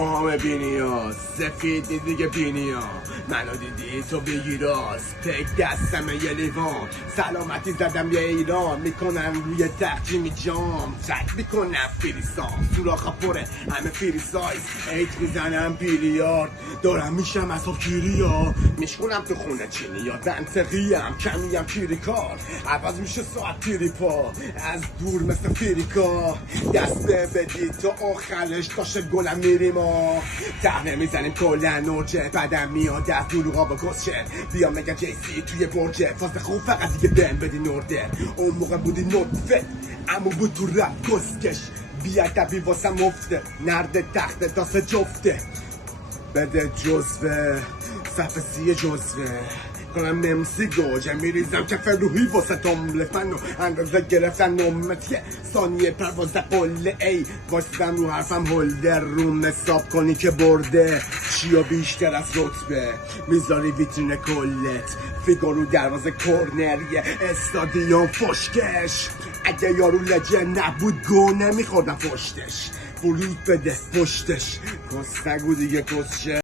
همه بینیا سفید دیگه بینیا منو دیدی تو بگیراز تک دستم یه لیوان سلامتی زدم یه ایران میکنن روی تختی میجام تک میکنم فریسان سوراخا پره همه فری سایز ایت میزنم بیلیارد دارم میشم از گیریا میشکنم تو خونه چینی یا منطقیم کمیم پیری کار عوض میشه ساعت پیری پا از دور مثل فریکا دسته بدید تا آخرش تاشه گلم میریم تحنه میزنیم کلن نرجه بعدم میاد از دروغا با گسشه بیا مگه جیسی توی برجه فاز خوب فقط دیگه بهم بدی نرده اون موقع بودی نطفه اما بود تو رفت گسکش بیا دبی واسه مفته نرد تخت داسه جفته بده جزوه صفحه 30 جزوه کنم نمسی گوجه میریزم که فروحی واسه تمله منو اندازه گرفتن نومت یه ثانیه پروازه قله ای واسدم رو حرفم هلده روم حساب کنی که برده چیا بیشتر از رتبه میذاری ویترین کلت فیگو رو دروازه کورنریه استادیوم فشکش اگه یارو لجه نبود گو نمیخوردم پشتش ورود بده پشتش کس نگو دیگه کسشه